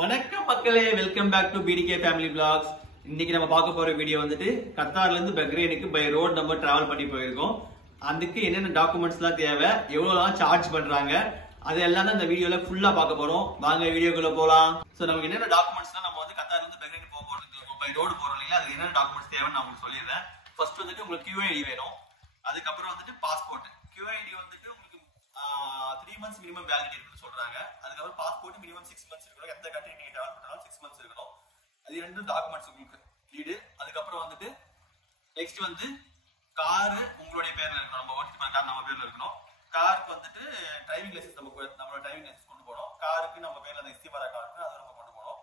வணக்கம் மக்களே, welcome back to BDK family vlogs. இன்னைக்கு நம்ம பார்க்க போற வீடியோ வந்துட்டு கத்தார்ல இருந்து பஹ்ரைனுக்கு பை ரோட் நம்ம டிராவல் பண்ணி போயிருக்கோம். அதுக்கு என்னென்ன டாக்குமெண்ட்ஸ்லாம் தேவை, எவ்வளவுலாம் சார்ஜ் பண்றாங்க, அது எல்லாம் தான் இந்த வீடியோல ஃபுல்லா பார்க்க போறோம். வாங்க வீடியோக்குள்ள போலாம். சோ நமக்கு என்னென்ன டாக்குமெண்ட்ஸ்லாம் நம்ம வந்து கத்தார்ல இருந்து பஹ்ரைனுக்கு போக போறதுக்கு பை ரோடு போறோம் இல்லையா, அதுக்கு என்னென்ன டாக்குமெண்ட்ஸ் தேவைன்னு நான் உங்களுக்கு சொல்லிடுறேன். ஃபர்ஸ்ட் வந்துட்டு உங்களுக்கு QID வேணும். அதுக்கப்புறம் வந்துட்டு பாஸ்போர்ட். QID வந்துட்டு உங்களுக்கு 3 months மினிமம் வேலிடிட்டி இருக்குன்னு சொல்றாங்க. அதுக்கப்புறம் பாஸ்போர்ட் மினிமம் 6 months இருக்கணும். எந்த கண்ட்ரி நீங்க டிராவல் பண்ணாலும் 6 months இருக்கணும். அது ரெண்டு டாக்குமெண்ட்ஸ் உங்களுக்கு லீடு. அதுக்கப்புறம் வந்துட்டு நெக்ஸ்ட் வந்து கார் உங்களுடைய பேர்ல இருக்கணும். நம்ம ஓட்டிட்டு போற கார் நம்ம பேர்ல இருக்கணும். காருக்கு வந்துட்டு டிரைவிங் லைசன்ஸ் நம்மளோட டிரைவிங் லைசன்ஸ் கொண்டு போகணும். காருக்கு நம்ம பேர்ல அந்த இஸ்திபாரா காருக்கு அதை நம்ம கொண்டு போகணும்.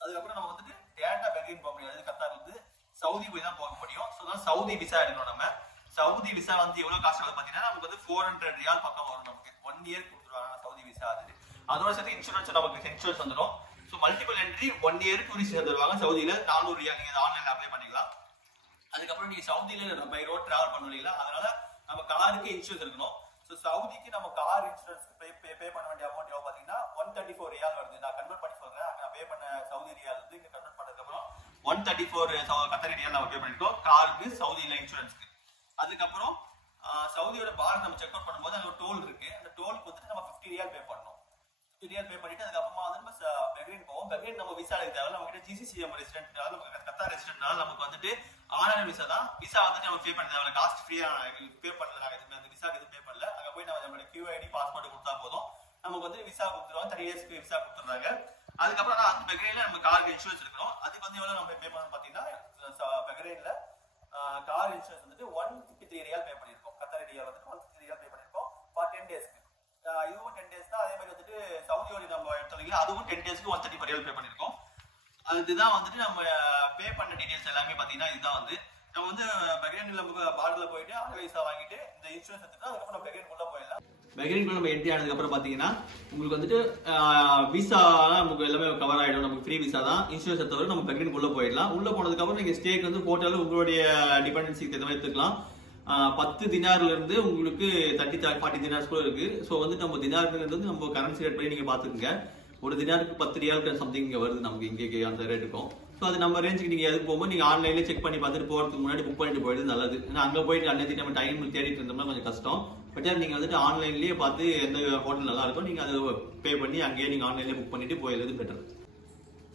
அதுக்கப்புறம் நம்ம வந்துட்டு டேரக்டா பஹ்ரைன் போக முடியாது. கத்தார்ல இருந்து சவுதி போய் தான் போக முடியும். ஸோ அதனால சவுதி விசா எடுக்கணும். நம்ம சவுதி விசா வந்து எவ்வளவு காசு ஆகுது பாத்தீங்கன்னா நமக்கு வந்து 400 ரியால் பக்கம் வரும். நமக்கு 1 year கொடுத்துருவாங்க சவுதி விசா. அது அதோட சேர்த்து இன்சூரன்ஸ் நமக்கு இன்சூரன்ஸ் வந்துடும். So multiple entry 1 year tourist தருவாங்க. சவுதியில 400 ரியால் நீங்க ஆன்லைன்ல அப்ளை பண்ணிக்கலாம். அதுக்கப்புறம் நீங்க சவுதியில பை ரோட் டிராவல் பண்ணுவீங்களா, அதனால நம்ம காருக்கு இன்சூரன்ஸ் இருக்கணும். ஸோ சவுதிக்கு நம்ம கார் இன்சூரன்ஸ் பே பண்ண வேண்டிய அமௌண்ட் எவ்வளவு பாத்தீங்கன்னா 134 ரியால் வருது. நான் கன்வெர்ட் பண்ணி சொல்றேன். நான் பே பண்ண சவுதி ரியால் வந்து இங்க கன்வெர்ட் பண்ணதுக்கு அப்புறம் 134 கத்தாரி ரியால் நம்ம பே பண்ணிருக்கோம் காருக்கு சவுதியில இன்சூரன்ஸ்க்கு. அதுக்கப்புறம் சவுதியோட பார்டர் நம்ம செக் அவுட் பண்ணும்போது அங்க ஒரு டோல் இருக்கு. அந்த டோலுக்கு வந்துட்டு நம்ம 50 ரியால் பே பண்ணணும். 50 ரியால் பே பண்ணிட்டு அதுக்கப்புறமா வந்து நம்ம பஹ்ரைன் போவோம். பஹ்ரைன் நம்ம விசா எடுக்க தேவை. நம்ம கிட்ட GCC ரெசிடென்ட்னால நமக்கு கத்தார் ரெசிடென்ட்னால நமக்கு வந்துட்டு ஆன்லைன் விசா தான். விசா வந்துட்டு நம்ம பே பண்ண தேவை. காஸ்ட் ஃப்ரீயா பே பண்ணல. நாங்க எதுவுமே அந்த விசாக்கு எதுவும் பே பண்ணல. அங்க போய் நம்ம நம்மளோட QID பாஸ்போர்ட் கொடுத்தா போதும். நமக்கு வந்து விசா கொடுத்துருவாங்க. 3 இயர்ஸ்க்கு விசா கொடுத்துறாங்க. அதுக்கப்புறம் அந்த பஹ்ரைன்ல நம்ம காருக்கு இன்சூரன்ஸ் இருக்கணும். அதுக்கு வந்து எவ்வளவு நம்ம பே பண்ணணும் பாத்தீங்கன்னா பஹ்ரைன்ல கார் இன்சூரன்ஸ் வந்துட்டு 153 ரியால் பே பண்ணிருக்கோம். கத்தாரி ரியால் வந்து 153 ரியால் பே பண்ணிருக்கோம் ஃபார் 10 டேஸ்க்கு. இதுவும் 10 டேஸ் தான். அதே மாதிரி வந்துட்டு சவுதியோட நம்ம எடுத்தீங்கன்னா அதுவும் 10 டேஸ்க்கு 134 ரியால் பே பண்ணிருக்கோம். அதுதான் வந்துட்டு நம்ம பே பண்ண டீடைல்ஸ் எல்லாமே பாத்தீங்கன்னா இதுதான் வந்து நம்ம வந்து பஹ்ரைன்ல பார்டர்ல போயிட்டு ஆன்லைன் விசா வாங்கிட்டு இந்த இன்சூரன்ஸ் எடுத்துட்டு அதுக்கப்புறம் பஹ்ரைனுக்குள்ள போயிடலாம். பஹ்ரைனுக்குள்ள நம்ம என்ட்ரி ஆனதுக்கு அப்புறம் பாத்தீங்கன்னா உங்களுக்கு வந்துட்டு விசா நமக்கு எல்லாமே கவர் ஆயிடும். நமக்கு ஃப்ரீ விசா தான். இன்சூரன்ஸ் எடுத்தவரை நம்ம பஹ்ரைனுக்குள்ள போயிடலாம். உள்ள போனதுக்கு அப்புறம் நீங்க ஸ்டேக்கு வந்து ஹோட்டல் உங்களுடைய டிபெண்டன்சிக்கு தகுந்த மாதிரி எடுத்துக்கலாம். 10 தினார்ல இருந்து உங்களுக்கு 30-40 தினார்ஸ் கூட இருக்கு. ஸோ வந்து நம்ம தினார்ல இருந்து நம்ம கரன்சி ரேட் பண்ணி நீங்க பாத்துக்கோங்க. ஒரு தினாருக்கு 10 ரியால் சம்திங் இங்க வருது நமக்கு இங்கே அந்த ரேட் இருக்கும். ஸோ அது நம்ம ரேஞ்சுக்கு நீங்க எதுக்கு போகும்போது நீங்க ஆன்லைன்ல செக் பண்ணி பார்த்துட்டு போறதுக்கு முன்னாடி புக் பண்ணிட்டு போயிடுது நல்லது. ஏன்னா அங்க போயிட்டு அன்னைக்கு நம்ம டைம் தேடிட்டு இருந்தோம்னா கொஞ்சம் கஷ்டம். பட் நீங்க வந்துட்டு ஆன்லைன்லயே பார்த்து எந்த ஹோட்டல் நல்லா இருக்கும் நீங்க அதை பே பண்ணி அங்கேயே நீங்க ஆன்லைன்ல புக் பண்ணிட்டு போயிடுறது பெட்டர்.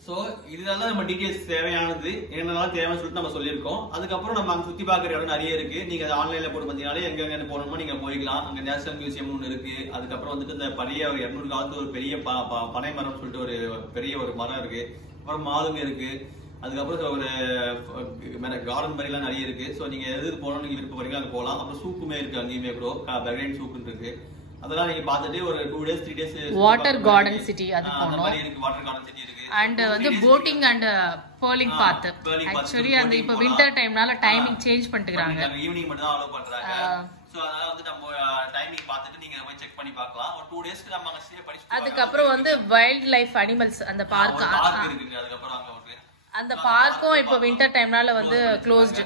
சோ இதெல்லாம் நம்ம டீடைல்ஸ் தேவையானது என்னெல்லாம் தேவைன்னு சொல்லிட்டு நம்ம சொல்லியிருக்கோம். அதுக்கப்புறம் நம்ம அங்க சுத்தி பாக்குற இடம் நிறைய இருக்கு. நீங்க அதை ஆன்லைன்ல போட்டு பார்த்தீங்கன்னாலே எங்க போகணுமோ நீங்க போய்க்கலாம். அங்க நேஷனல் மியூசியம் ஒன்று இருக்கு. அதுக்கப்புறம் வந்துட்டு இந்த பழைய 200 காலத்து ஒரு பெரிய பனை மரம் சொல்லிட்டு ஒரு பெரிய ஒரு மரம் இருக்கு. அப்புறம் மாலுங்க இருக்கு. அதுக்கப்புறம் ஒரு கார்டன் மாதிரி எல்லாம் நிறைய இருக்கு. ஸோ நீங்க எது போகணும் நீங்க விருப்பப்படுறீங்க அங்க போகலாம். அப்புறம் சூக்குமே இருக்கு. அங்கேயுமே கூட பஹ்ரைன் சூக்குன்னு இருக்கு. அதெல்லாம் நீங்க பார்த்துட்டு ஒரு 2 days 3 days water garden city அது அந்த மாதிரி இருக்கு. வாட்டர் கார்டன் சிட்டி இருக்கு. அண்ட் வந்து போட்டிங் அண்ட் பேர்லிங் பாத். ஆக்சுவலி அந்த இப்ப வின்டர் டைம்னால டைமிங் சேஞ்ச் பண்ணிட்டாங்க. ஈவினிங் மட்டும் தான் அலோவ் பண்றாங்க. சோ அதனால வந்து நம்ம டைமிங் பார்த்துட்டு நீங்க போய் செக் பண்ணி பார்க்கலாம். ஒரு 2 டேஸ்க்கு நம்ம அங்க ஸ்டே பண்ணி அதுக்கு அப்புறம் வந்து வைல்ட் லைஃப் அனிமல்ஸ் அந்த பார்க் இருக்குங்க. அதுக்கப்புறம் அங்க ஒரு அந்த பார்க்கும் இப்ப வின்டர் டைம்னால வந்து க்ளோஸ்ட்.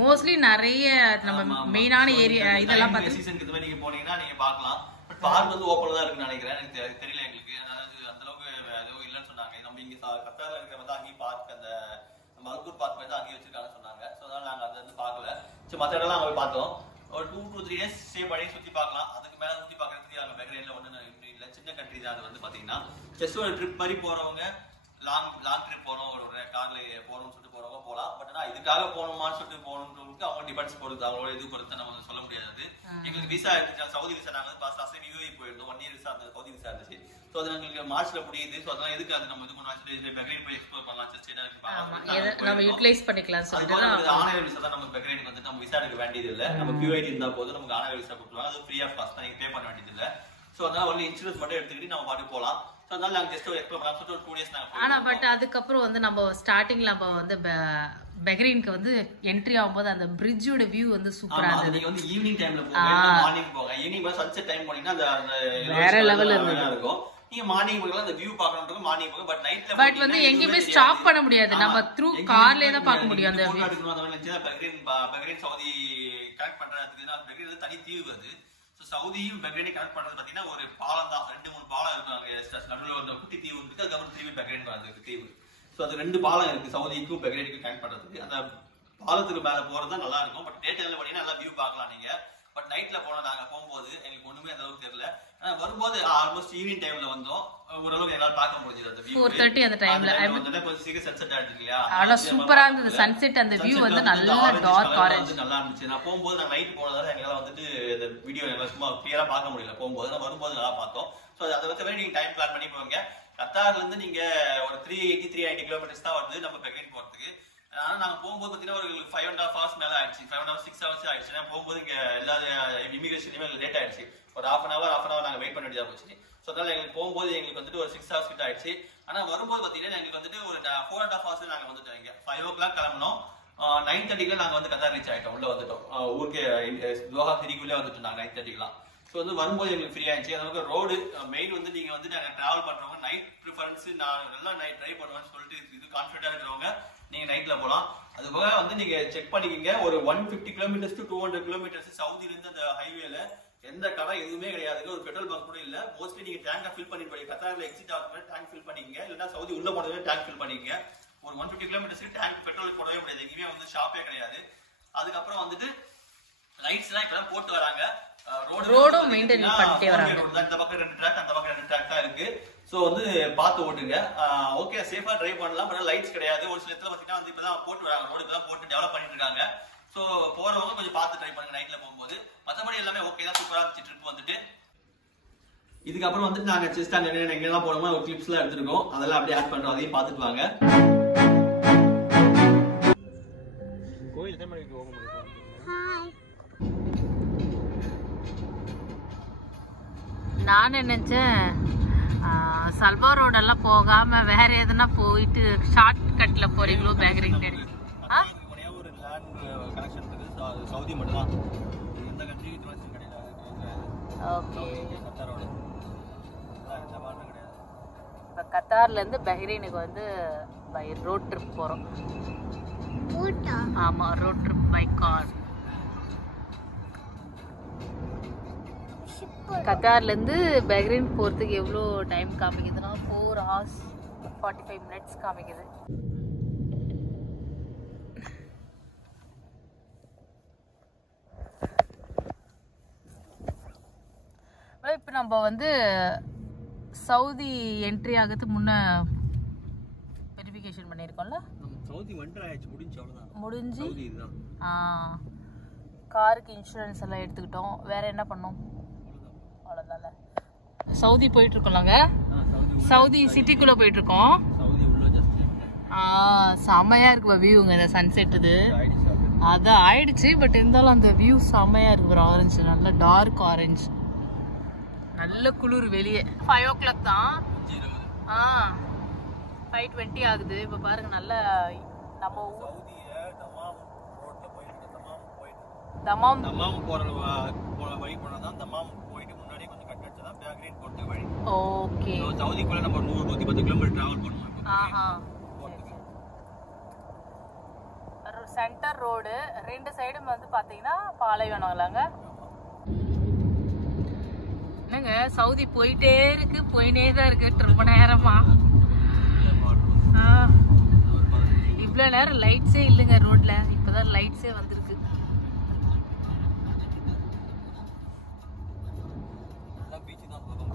மோஸ்ட்லி நிறைய நம்ம மெயினான ஏரியா இதெல்லாம் பார்த்து சீசனுக்கு இந்த மாதிரி நீங்க போனீங்கன்னா நீங்க பார்க்கலாம். பட் பார்க் வந்து ஓபன்ல தான் இருக்குன்னு நினைக்கிறேன். எனக்கு தெரியல எங்களுக்கு. அதாவது அந்த அளவுக்கு எதுவும் இல்லைன்னு சொன்னாங்க. நம்ம இங்க கத்தார்ல இருக்கிற வந்து அங்கேயும் பார்க் அந்த மல்கூர் பார்க் வந்து அங்கேயும் வச்சிருக்காங்கன்னு சொன்னாங்க. ஸோ அதனால நாங்க அதை வந்து பார்க்கல. ஸோ மற்ற இடம்லாம் அங்க போய் பார்த்தோம். ஒரு 2 to 3 days ஸ்டே பண்ணி சுத்தி பார்க்கலாம். அதுக்கு மேல சுத்தி பார்க்கறதுக்கு அங்க பஹ்ரைன்ல ஒண்ணு இல்ல. சின்ன கண்ட்ரி தான். அது வந்து பாத்தீங்கன்னா ஜஸ்ட் ஒரு ட்ரிப் மாதிரி போறவங்க லாங் ட்ரிப் போறோம் ஒரு கார்ல போறோம்னு சொல்லிட்டு போறவங்க போலாம். பட் ஆனா இதுக்காக போகணுமான்னு சொல்லிட்டு போகணுன்றவங்களுக்கு அவங்க டிபெண்ட்ஸ் பொறுத்து அவங்களோட இது பொறுத்து நம்ம சொல்ல முடியாது. எங்களுக்கு விசா இருந்துச்சு. சவுதி விசா நாங்க லாஸ்ட் டைம் UAE போயிருந்தோம். 1 year விசா அந்த சவுதி விசா இருந்துச்சு. ஸோ அது எங்களுக்கு மார்ச்ல முடியுது. ஸோ அதனால எதுக்கு அது நம்ம இது பண்ணலாம் பஹ்ரைன் போய் எக்ஸ்ப்ளோர் பண்ணலாம். நம்ம யூட்டிலைஸ் பண்ணிக்கலாம். ஆன்லைன் விசா தான் நம்ம பஹ்ரைனுக்கு வந்து நம்ம விசா எடுக்க வேண்டியது இல்லை. நம்ம QID இருந்தா போதும். நமக்கு ஆன்லைன் விசா கொடுத்துருவாங்க. அது ஃப்ரீ ஆஃப் காஸ்ட் தான். நீங்க பே பண்ண வேண்டியது இல்லை. ஸோ அதனால ஒன்லி இன்சூரன்ஸ் மட்டும் எடுத்துக்கிட்டு நம்ம பாட்டு போகலாம். ஆனா பட் அதுக்கப்புறம் வந்து நம்ம ஸ்டார்டிங்ல நம்ம வந்து பஹ்ரைனுக்கு வந்து என்ட்ரி ஆகும்போது அந்த பிரிட்ஜோட வியூ வந்து சூப்பரா இருந்தது. நீங்க வந்து ஈவினிங் டைம்ல போங்க. மார்னிங் போங்க. ஈவினிங் சன்செட் டைம் போனீங்கன்னா அந்த வேற லெவல்ல இருக்கும். நீங்க மார்னிங் போகலாம். அந்த வியூ பார்க்கணும்னு மார்னிங் போங்க. பட் நைட்ல பட் வந்து எங்கேயுமே ஸ்டாப் பண்ண முடியாது. நம்ம த்ரூ கார்லயே தான் பார்க்க முடியும். அந்த பஹ்ரைன் சவுதி கனெக்ட் பண்றதுக்கு பஹ்ரைன்ல தனி தீவு அது. சவுதியும் பஹ்ரைனையும் கனெக்ட் பண்றது பாத்தீங்கன்னா ஒரு பாலம் தான். 2-3 பாலம் இருக்கு. நடுவில் ஒரு குட்டி தீவு இருக்கு. அதுக்கப்புறம் திரும்பி பஹ்ரைனுக்கு வரதுக்கு தீவு. ஸோ அது 2 பாலம் இருக்கு சவுதிக்கும் பஹ்ரைனுக்கும் கனெக்ட் பண்றதுக்கு. அந்த பாலத்துக்கு மேல போறது நல்லா இருக்கும். பட் டே டைம்ல பாத்தீங்கன்னா நல்லா வியூ பார்க்கலாம் நீங்க. பட் நைட்ல போனோம், நாங்க போகும்போது எங்களுக்கு ஒண்ணுமே அந்த அளவுக்கு தெரியல. ஆனா வரும்போது ஆல்மோஸ்ட் ஈவினிங் டைம்ல வந்தோம், ஓரளவுக்கு எல்லாம் பார்க்க முடிஞ்சது. அந்த வியூ 4:30 அந்த டைம்ல வந்து கொஞ்சம் சீக்கிரம் சன்செட் ஆயிடுச்சு இல்லையா, ஆனா சூப்பரா இருந்தது சன்செட். அந்த வியூ வந்து நல்லா டார்க் ஆரஞ்சு நல்லா இருந்துச்சு. நான் போகும்போது நான் நைட் போனதால எங்களால வந்துட்டு இந்த வீடியோ எல்லாம் சும்மா கிளியரா பார்க்க முடியல. போகும்போது நான் வரும்போது நல்லா பார்த்தோம். ஸோ அதை வச்ச நீங்க டைம் பிளான் பண்ணி போவீங்க. கத்தார்ல இருந்து நீங்க ஒரு 380 கிலோமீட்டர்ஸ் தான் வருது நம்ம பஹ்ரைன் போறதுக்கு. ஆனா நாங்க போகும்போது பாத்தீங்கன்னா ஒரு 5.5 hours மேல ஆயிடுச்சு. 5.5 hours 6 hours ஆயிடுச்சு. நான் போகும்போது இங்க எல்லா இமிகிரேஷன்லயுமே லேட் ஆயிடுச்சு. ஒரு half an hour நாங்க வெயிட் பண்ண வேண்டியதா போச்சு. ஸோ அதனால எங்களுக்கு போகும்போது எங்களுக்கு வந்துட்டு ஒரு 6 hours கிட்ட ஆயிடுச்சு. ஆனா வரும்போது பாத்தீங்கன்னா எங்களுக்கு வந்துட்டு ஒரு 4.5 hours நாங்க வந்துட்டோம். இங்க 5 o'clock கிளம்பணும், 9:30 நாங்க வந்து கத்தார் ரீச் ஆயிட்டோம், உள்ள வந்துட்டோம். ஊருக்கு தோஹா சிட்டிக்குள்ளே வந்துட்டோம் நாங்க 9:30. ஸோ வந்து வரும்போது எங்களுக்கு ஃப்ரீ ஆயிடுச்சு. அதனால ரோடு மெயின் வந்து நீங்க வந்து நாங்க டிராவல் பண்றவங்க நைட் ப்ரிஃபரன்ஸ், நான் எல்லாம் நைட் ட்ரைவ் பண்ணுவேன்னு சொல்லிட்டு இது கான்ஃபிடென்ட்டா இருக்கிறவங்க நீங்க நைட்ல போகலாம். அது போக வந்து நீங்க செக் பண்ணிக்கிங்க, ஒரு 150 கிலோமீட்டர்ஸ் டு 200 கிலோமீட்டர்ஸ் சவுதில இருந்து அந்த ஹைவேல எந்த கடை எதுவுமே கிடையாதுங்க. ஒரு பெட்ரோல் பங்க் கூட இல்ல. மோஸ்ட்லி நீங்க டேங்கை ஃபில் பண்ணி போய் கத்தார்ல எக்ஸிட் ஆகும்போது டேங்க் ஃபில் பண்ணிக்கங்க, இல்லைன்னா சவுதி உள்ள போனதே டேங்க் ஃபில் பண்ணிக்கங்க. ஒரு 150 கிலோமீட்டர்ஸ்க்கு டேங்க் பெட்ரோல் போடவே முடியாது, எங்கேயுமே வந்து ஷாப்பே கிடையாது. அதுக்கப்புறம் வந்துட்டு லைட்ஸ் எல்லாம் இப்பதான் போட்டு வராங்க. ரோடும் மெயின்டைன் பண்ணிட்டே வராங்க. இந்த பக்கம் 2 ட்ராக், அந்த பக்கம் 2 ட்ராக் தான் இருக்கு. சோ வந்து பார்த்து ஓட்டுங்க. ஓகே, சேஃபா டிரைவ் பண்ணலாம். பட் லைட்ஸ் கிடையாது. ஒரு சில இடத்துல பாத்தீங்கன்னா வந்து இப்பதான் போட்டு வராங்க, ரோடு இப்பதான் போட்டு டெவலப் பண்ணிட்டு இருக்காங்க. சோ போறவங்க கொஞ்சம் பார்த்து ட்ரை பண்ணுங்க நைட்ல போகும்போது. மத்தபடி எல்லாமே ஓகே தான், சூப்பரா இருந்துச்சு ட்ரிப் வந்துட்டு. இதுக்கப்புறம் வந்துட்டு நாங்க ஜஸ்ட் அங்க எங்கெல்லாம் போனோமோ ஒரு கிளிப்ஸ் எல்லாம் எடுத்துருக்கோம், அதெல்லாம் அப்படியே ஆட் பண்றோம், அதையும் பார்த்துட்டு வாங்க. கோயில் எத்தனை மணிக்கு ஓபன் பண்ணிருக்காங்க? நான் நினைச்சேன் சல்வா ரோடெல்லாம் போகாம வேற எதுனா போயிட்டு ஷார்ட் கட்ல போறீங்களோ பஹ்ரைன் தேடி. ஒரு லேண்ட் கனெக்ஷன் இருக்கு, சவுதி மட்டும் தான், இந்த கண்ட்ரி கனெக்ஷன் கிடையாது. ஓகே, கத்தாரோட இந்த வாட்டர் கிடையாது. இப்போ கத்தார்ல இருந்து பஹ்ரைனுக்கு வந்து பை ரோட் ட்ரிப் போறோம். ஆமா, ரோட் ட்ரிப் பை கார். கத்தார்ல இருந்து பஹ்ரைன் போறதுக்கு எவ்வளோ டைம் காமிக்குதுன்னா 4 hours 45 minutes காமிக்குது. இப்போ நம்ம வந்து சவுதி என்ட்ரி ஆகிறதுக்கு முன்ன வெரிஃபிகேஷன் பண்ணியிருக்கோம்ல. சவுதி என்ட்ரி ஆயிடுச்சு, முடிஞ்சு அவ்வளவுதான். முடிஞ்சு சவுதி இதுதான். காருக்கு இன்சூரன்ஸ் எல்லாம் எடுத்துக்கிட்டோம். வேற என்ன பண்ணோம்? அவ்வளோதான்ல. சவுதி போயிட்டு இருக்கோம்லாங்க. சவுதி சிட்டிக்குள்ள போயிட்டு இருக்கோம். செம்மையா இருக்கு வியூங்க, இந்த சன்செட். இது அதான் ஆயிடுச்சு, பட் இருந்தாலும் அந்த வியூ செம்மையா இருக்கு. ஆரஞ்சு, நல்ல டார்க் ஆரஞ்சு, நல்ல குளிர். வெளியே 5 o'clock தான். 5:20 ஆகுது. இப்ப பாருங்க, நல்ல நம்ம தமாம் போற வழி போனதான். தமாம் போயிட்டு முன்னாடி கொஞ்சம் கட் அடிச்சா தான் பஹ்ரைன் போற வழி. ஓகே, சவுதிக்குள்ள நம்ம 100-110 கிலோமீட்டர் டிராவல் பண்ணுவோம். சென்டர் ரோடு 2 சைடும் வந்து பாத்தீங்கன்னா பாலைவனம்லாங்க. என்னங்க சவுதி போயிட்டே இருக்கு, போயினே தான் இருக்கு ரொம்ப நேரமா. இவ்வளவு நேரம் லைட்ஸே இல்லைங்க ரோட்ல, இப்பதான் லைட்ஸே வந்திருக்கு.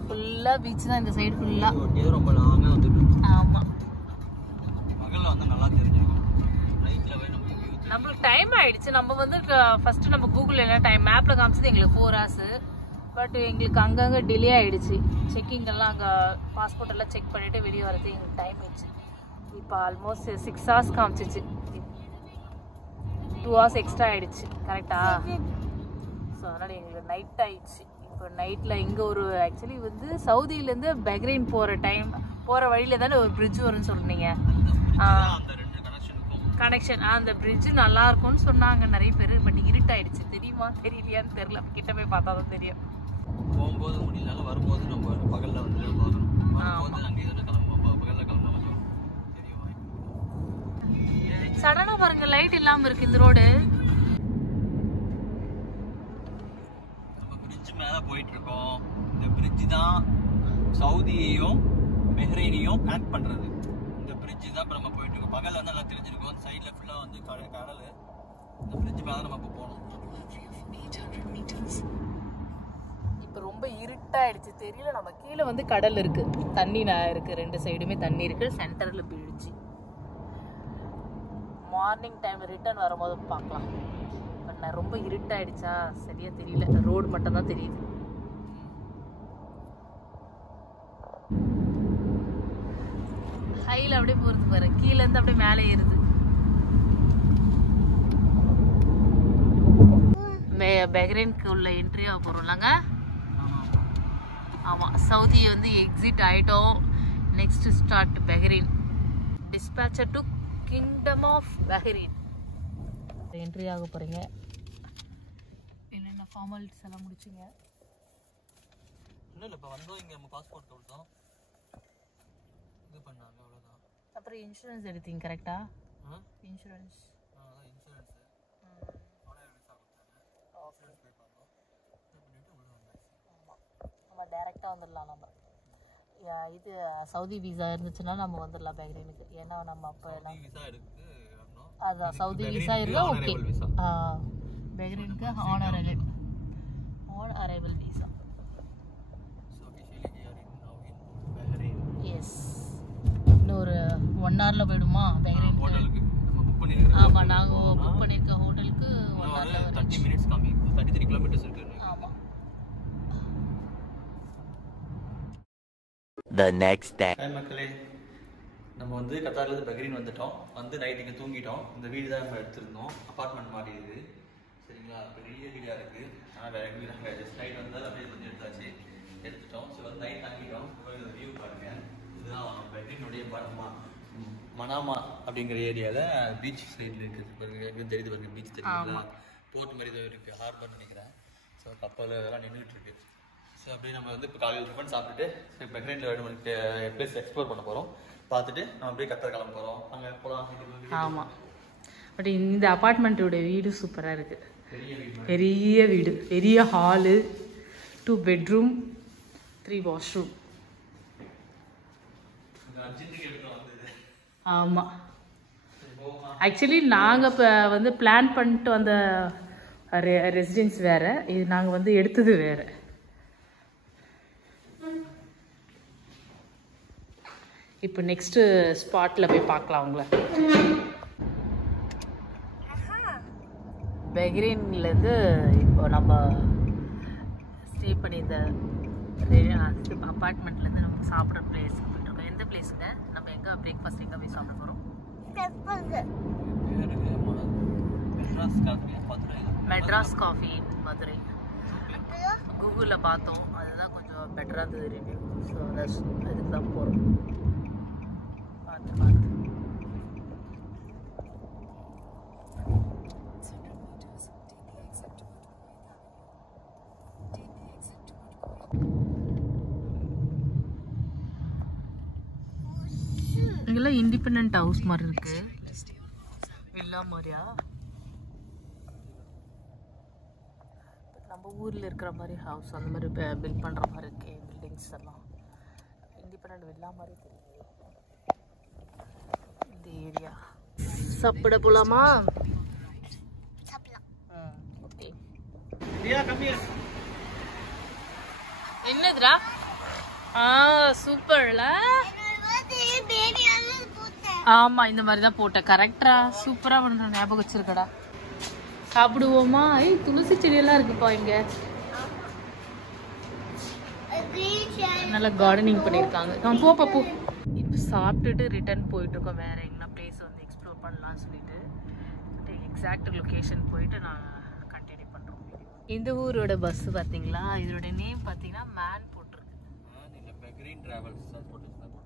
ஃபுல்லா பீச் தான் இந்த சைடு ஃபுல்லா. ரொம்ப லாங்கா வந்துட்டு. ஆமா, பகல்ல வந்து நல்லா தெரிஞ்சிருக்கும். நைட்ல வே நம்மளுக்கு டைம் ஆயிடுச்சு. நம்ம வந்து ஃபர்ஸ்ட் நம்ம கூகுள்ல என்ன டைம் மேப்ல காமிச்சது எங்களுக்கு 4 hours. பட் எங்களுக்கு அங்கங்க டிலே ஆயிடுச்சு. செக்கிங் எல்லாம் அங்க பாஸ்போர்ட் எல்லாம் செக் பண்ணிட்டு வெளியே வரது எங்களுக்கு டைம் ஆயிடுச்சு. இப்போ ஆல்மோஸ்ட் 6 hours காமிச்சிச்சு. 2 hours எக்ஸ்ட்ரா ஆயிடுச்சு. கரெக்டா? ஸோ அதனால எங்களுக்கு நைட் ஆயிடுச்சு. இப்போ நைட்ல இங்க ஒரு ஆக்சுவலி வந்து சவுதியிலேருந்து பஹ்ரைன் போற வழியில தானே ஒரு பிரிட்ஜ் வரும்னு சொன்னீங்க. கனெக்ஷன். அந்த பிரிட்ஜ் நல்லா இருக்கும்னு சொன்னாங்க நிறைய பேர். பட் இருட்டாயிடுச்சு. தெரியுமா தெரியலையான்னு தெரியல, கிட்ட போய் பார்த்தா தான் தெரியும். போகும்போது முடியல, வரும்போது நம்ம பகல்ல வந்து பார்க்கணும். அங்கே கிளம்புவோம், பகல்ல கிளம்புவோம். சடனா பாருங்க லைட் இல்லாம இருக்கு இந்த ரோடு. நம்ம பிரிட்ஜ் மேல போயிட்டு இருக்கோம். இந்த பிரிட்ஜ் தான் சவுதியையும் பெஹ்ரைனையும் கனெக்ட் பண்றது இந்த பிரிட்ஜ் தான் இப்போ நம்ம போயிட்டு இருக்கோம். பகல் வந்து நல்லா தெரிஞ்சிருக்கும். சைடில் ஃபுல்லாக வந்து கடல். இந்த பிரிட்ஜ் மேலே நம்ம இப்போ போகணும். இப்போ ரொம்ப இருட்டாயிடுச்சு, தெரியல. நம்ம கீழே வந்து கடல் இருக்கு, தண்ணி இருக்கு, 2 சைடுமே தண்ணி இருக்கு. சென்டரில் பிரிட்ஜ். மார்னிங் டைம் ரிட்டர்ன் வரும்போது பார்க்கலாம். பட் நான் ரொம்ப இருட்டாயிடுச்சா சரியா தெரியல, ரோடு மட்டும் தான் தெரியுது. ஹைல அப்படியே போறது பாரு, கீழே இருந்து அப்படியே மேலே ஏறுது. பஹ்ரைனுக்கு உள்ள என்ட்ரி ஆக போறோம்லாங்க. ஆமா, சவுதி வந்து எக்ஸிட் ஆயிட்டோம். Next start Bahrain. Dispatcher to kingdom of Bahrain. Entry ஆக போறீங்க. என்னென்ன ஃபார்மாலிட்டிஸ் எல்லாம் முடிச்சிங்க? இல்லை இப்போ வந்தோம், இங்கே நம்ம பாஸ்போர்ட் கொடுத்தோம், இது பண்ணாங்க, அவ்வளோதான். அப்புறம் இன்சூரன்ஸ் எடுத்தீங்க கரெக்டா? இன்சூரன்ஸ் நம்ம டைரெக்டாக வந்துடலாம். நம்ம இது சவுதி விசா இருந்துச்சுன்னா நம்ம வந்துடலாம் பஹ்ரைனுக்கு. ஏன்னா நம்ம அப்போ அதான் சவுதி விசா இருந்தால் ஓகே. பஹ்ரைனுக்கு ஆன் அரைவல் விசா. எஸ், இன்னொரு 1 hourல போயிடுமா பஹ்ரைனுக்கு? ஆமாம், நாங்கள் புக் பண்ணியிருக்க ஹோட்டலுக்கு 1 hourல 30 minutes கம்மி, 33 kilometers இருக்கு. ஆமாம். The next day. மக்களே, நம்ம வந்து கத்தார்லேருந்து பஹ்ரைன் வந்துட்டோம். வந்து நைட்டுக்கு தூங்கிட்டோம். இந்த வீடு தான் நம்ம எடுத்துருந்தோம், அப்பார்ட்மெண்ட் மாதிரி இது. சரிங்களா, பெரிய வீடாக இருக்குது. ஆனால் வேறு வீடு நாங்கள் ஜஸ்ட் நைட் வந்தால் அப்படியே வந்து எடுத்துட்டோம். ஸோ வந்து நைட் தங்கிட்டோம். வியூ பாருங்கள், இதுதான் பஹ்ரைனுடைய மனாமா அப்படிங்கிற ஏரியாவில் பீச் சைடில் இருக்குது பாருங்க. எங்கேயும் தெரியுது பாருங்க, பீச் தெரியுதுங்களா? போர்ட் மாதிரி தான் இருக்குது, ஹார்பர்னு நினைக்கிறேன். ஸோ கப்பல் இதெல்லாம் நின்றுட்டு இருக்கு. ஸோ அப்படியே நம்ம வந்து இப்போ காலையில் டிஃபன் சாப்பிட்டுட்டு பஹ்ரைனில் 2 மணிக்கு பிளேஸ் எக்ஸ்ப்ளோர் பண்ண போகிறோம். பார்த்துட்டு நம்ம அப்படியே கத்தார் கிளம்ப போகிறோம். அங்கே போகலாம். ஆமாம், பட் இந்த அப்பார்ட்மெண்ட்டோட வீடு சூப்பராக இருக்குது. பெரிய வீடு, பெரிய ஹாலு, 2 bedroom, 3 washroom. ஆமாம், ஆக்சுவலி நாங்கள் இப்போ வந்து பிளான் பண்ணிட்டு வந்த ரெசிடென்ஸ் வேறு, இது நாங்கள் வந்து எடுத்தது வேறு. இப்போ நெக்ஸ்ட்டு ஸ்பாட்டில் போய் பார்க்கலாம் உங்களை. பஹ்ரைன்லேருந்து இப்போ நம்ம ஸ்டே பண்ணியிருந்த அப்பார்ட்மெண்ட்லேருந்து நம்ம சாப்பிட்ற பிளேஸுக்கு போயிட்டுருக்கோம். எந்த பிளேஸுங்க? நம்ம எங்கே பிரேக்ஃபாஸ்ட் எங்கே போய் சாப்பிட போகிறோம்? மெட்ராஸ் காஃபி மதுரை. கூகுளில் பார்த்தோம், அதுதான் கொஞ்சம் பெட்டராக இருந்தது ரிவ்யூ. ஸோ அதுக்கு தான் போகிறோம். பார்த்து இங்கெல்லாம் இண்டிபெண்டன்ட் ஹவுஸ் மாதிரி இருக்கு, வில்லா மாதிரியா. நம்ம ஊரில் இருக்கிற மாதிரி ஹவுஸ் அந்த மாதிரி பில்ட் பண்ணுற மாதிரி இருக்கு. பில்டிங்ஸ் எல்லாம் இண்டிபெண்டன்ட் வில்லா மாதிரி தெரியுது. இந்த ஏரியா சாப்பிட போலாமா? ஓகே. என்னதுடா? சூப்பர்ல. ஆமா, இந்த மாதிரி தான் போட்டேன். கரெக்டா, சூப்பரா பண்ற, ஞாபகம் வச்சிருக்கடா. சாப்பிடுவோமா? துளசி செடியெல்லாம் இருக்குப்பா இங்க. நல்லா கார்டனிங் பண்ணியிருக்காங்க. போ பாப்பு. இப்போ சாப்பிட்டுட்டு ரிட்டர்ன் போயிட்டு இருக்கோம். வேற எங்கன்னா பிளேஸ் வந்து எக்ஸ்ப்ளோர் பண்ணலாம்னு சொல்லிட்டு எக்ஸாக்ட் லொக்கேஷன் போயிட்டு நான் கண்டினியூ பண்றோம். இந்த ஊரோட பஸ் பாத்தீங்களா? இதோட நேம் பாத்தீங்கன்னா மேன் போட்டிருக்கு. இந்த பஹ்ரைன் டிராவல்ஸ் போட்டுருக்காங்க.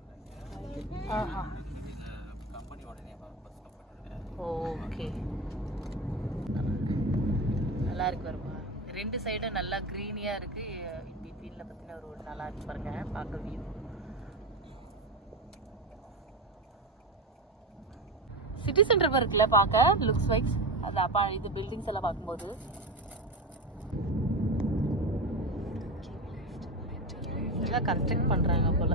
ஆஹா, கம்பெனியோட நேம் பஸ் கம்பெனி. ஓகே, நல்லா இருக்கு பாருப்பா. 2 சைடும் நல்லா க்ரீனியா இருக்கு. பிபின்ல பார்த்தீங்கன்னா ஒரு நல்லா இருக்கு பாருங்க, பார்க்க வியூ. சிட்டி சென்டர் இருக்குல்ல, பார்க்க லுக்ஸ் வைஸ். அது அப்பா இது பில்டிங்ஸ் எல்லாம் பார்க்கும்போது இதெல்லாம் கன்ஸ்ட்ரக்ட் பண்றாங்க போல.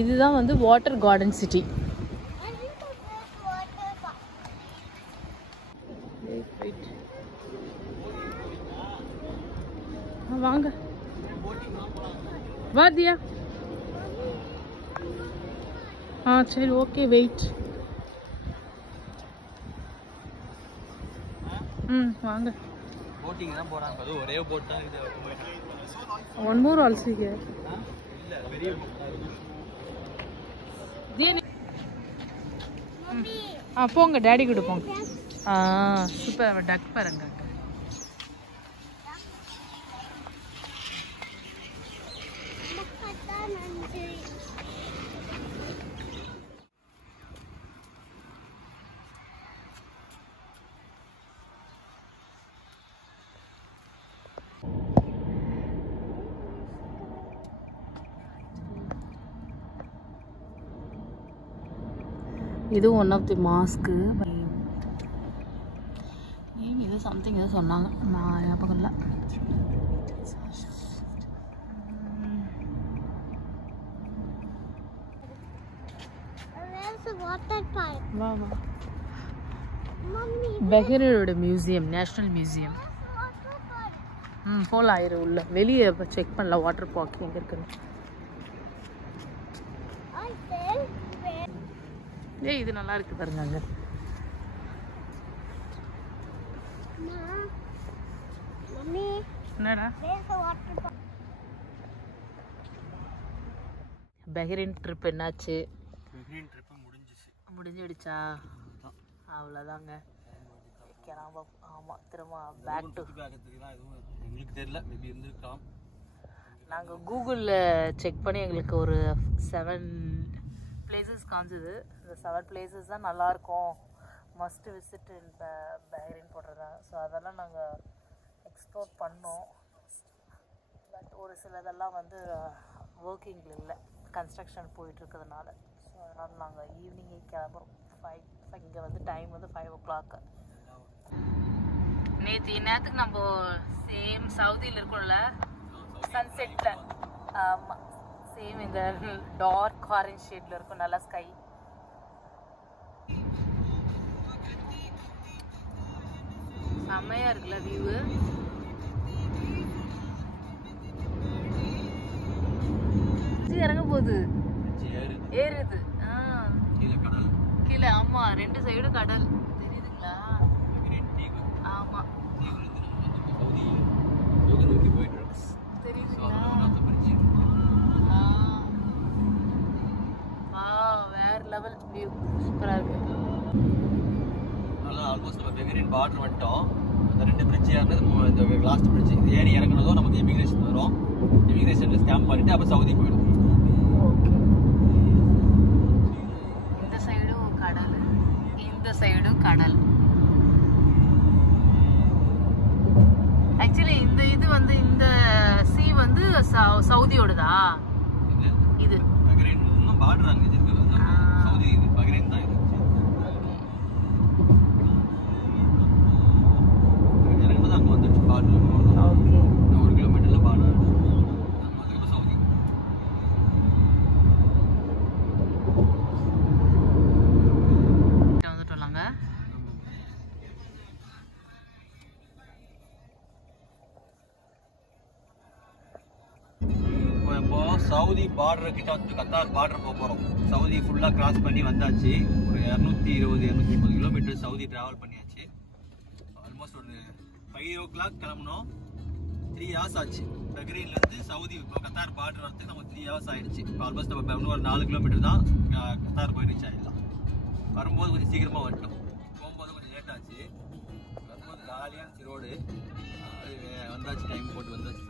இதுதான் வந்து வாட்டர் கார்டன் சிட்டி. வாங்க வாதியா. சரி ஓகே வெயிட். வாங்க. போட்டிங் தான் போறாங்க. அது ஒரே போட் தான் இது. One more also here. இல்ல பெரிய போங்க டாடி கூட போங்க. சூப்பர் டக் பாருங்க. இது ஒன் ஆஃப் தி மாஸ்க்கு. இது சம்திங் ஏதோ சொன்னாங்க, நான் ஞாபகம் இல்லை. வா வா. பெஹ்ரைனோட மியூசியம், நேஷ்னல் மியூசியம். போகலாம். ஆயிரம் உள்ள வெளியே செக் பண்ணலாம் வாட்டர் பார்க் எங்கே இருக்குன்னு. இது நல்லா இருக்கு பாருங்க. அங்க என்னடா பஹ்ரைன் ட்ரிப் என்னாச்சு? பஹ்ரைன் ட்ரிப் முடிஞ்சிடுச்சா? அவ்வளோதாங்க. ஆமாம், திரும்ப பேக் டு எங்களுக்கு தெரியல, மேபி இருந்திருக்கலாம். நாங்கள் கூகுளில் செக் பண்ணி எங்களுக்கு ஒரு 7 பிளேசஸ் காமிச்சது. இந்த 7 பிளேசஸ் தான் நல்லாயிருக்கும், மஸ்ட் விசிட் இன் பஹ்ரைன் போட்டிருந்தாங்க. ஸோ அதெல்லாம் நாங்கள் எக்ஸ்ப்ளோர் பண்ணோம். பட் ஒரு சிலதெல்லாம் வந்து ஒர்க்கிங்கில் இல்லை, கன்ஸ்ட்ரக்ஷன் போயிட்டுருக்கிறதுனால. ஸோ அதனால் நாங்கள் ஈவினிங்கே கிளம்புறோம். 5 இங்கே வந்து டைம் வந்து 5 o'clock. நேற்றுக்கு நம்ம சேம் சவுதியில் இருக்கோம்ல, சன்செட்டில். ஆமாம், சேம் இந்த டார்க் ஆரஞ்ச் ஷேட்ல இருக்கும், நல்லா ஸ்கை. செம்மையா இருக்குல்ல வியூ. இறங்க போகுது, ஏறுது. கீழே. ஆமா, 2 சைடும் கடல் தெரியுதுங்களா? ஆமா தெரியுதுங்களா? வேற லெவல் வியூ, சூப்பரா இருக்கு. நல்லா ஆல்மோஸ்ட் நம்ம பஹ்ரைன் பார்டர் வந்துட்டோம். அந்த 2 பிரிட்ஜ் ஏறினது, இந்த லாஸ்ட் பிரிட்ஜ் இது ஏறி இறங்குனதும் நமக்கு இமிகிரேஷன் வரும். இமிகிரேஷன்ல ஸ்கேம் பண்ணிட்டு அப்ப சவுதி போயிடும். இந்த சைடும் கடல், இந்த சைடும் கடல். ஆக்சுவலி இந்த இது வந்து இந்த சீ வந்து சவுதியோடதா? இது பஹ்ரைன் இன்னும் பார்டர் அங்க இருக்கு. சவுதி இது பஹ்ரைன் தான். இது இறங்குனது அங்க வந்துச்சு பார்டர். ஓகே, 1 கிலோமீட்டர்ல பார்டர். அதுக்கு சவுதி. வந்துட்டோம்லாங்க. இப்போ சவுதி பார்டர் கிட்ட வந்து கத்தார் பார்டர் போக போறோம். சவுதி ஃபுல்லா கிராஸ் பண்ணி வந்தாச்சு. ஒரு 220-230 கிலோமீட்டர் சவுதி டிராவல் பண்ணியாச்சு. ஆல்மோஸ்ட் ஒரு 5 o'clock கிளம்பணும். 3 hours ஆச்சு. பஹ்ரைன்ல இருந்து சவுதி இப்போ கத்தார் பார்டர் வந்து நம்ம 3 hours ஆயிடுச்சு. இப்போ ஆல்மோஸ்ட் நம்ம இன்னும் ஒரு 4 கிலோமீட்டர் தான் கத்தார் போய் ரீச் ஆயிடலாம். வரும்போது கொஞ்சம் சீக்கிரமா வந்துட்டோம், போகும்போது கொஞ்சம் லேட் ஆச்சு. வரும்போது ஜாலியாக ரோடு வந்தாச்சு, டைம் போட்டு வந்தாச்சு.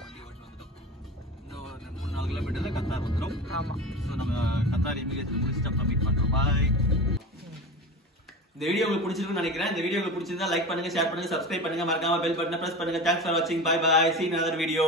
வண்டி ஓட்டு வந்துட்டோம். இன்னும் 3-4 கிலோமீட்டர்ல கத்தார் வந்துடும். ஆமாம். ஸோ நம்ம கத்தார் இமிகிரேஷன் முடிச்சுட்டு அப்புறம் மீட் பண்ணுறோம். பாய். இந்த வீடியோ உங்களுக்கு பிடிச்சிருக்குன்னு நினைக்கிறேன். இந்த வீடியோ உங்களுக்கு பிடிச்சிருந்தா லைக் பண்ணுங்க, ஷேர் பண்ணுங்க, சப்ஸ்கிரைப் பண்ணுங்க, மறக்காம பெல் பட்டனை பிரஸ் பண்ணுங்க. தேங்க்ஸ் ஃபார் வாட்சிங். Bye bye. See you in another video.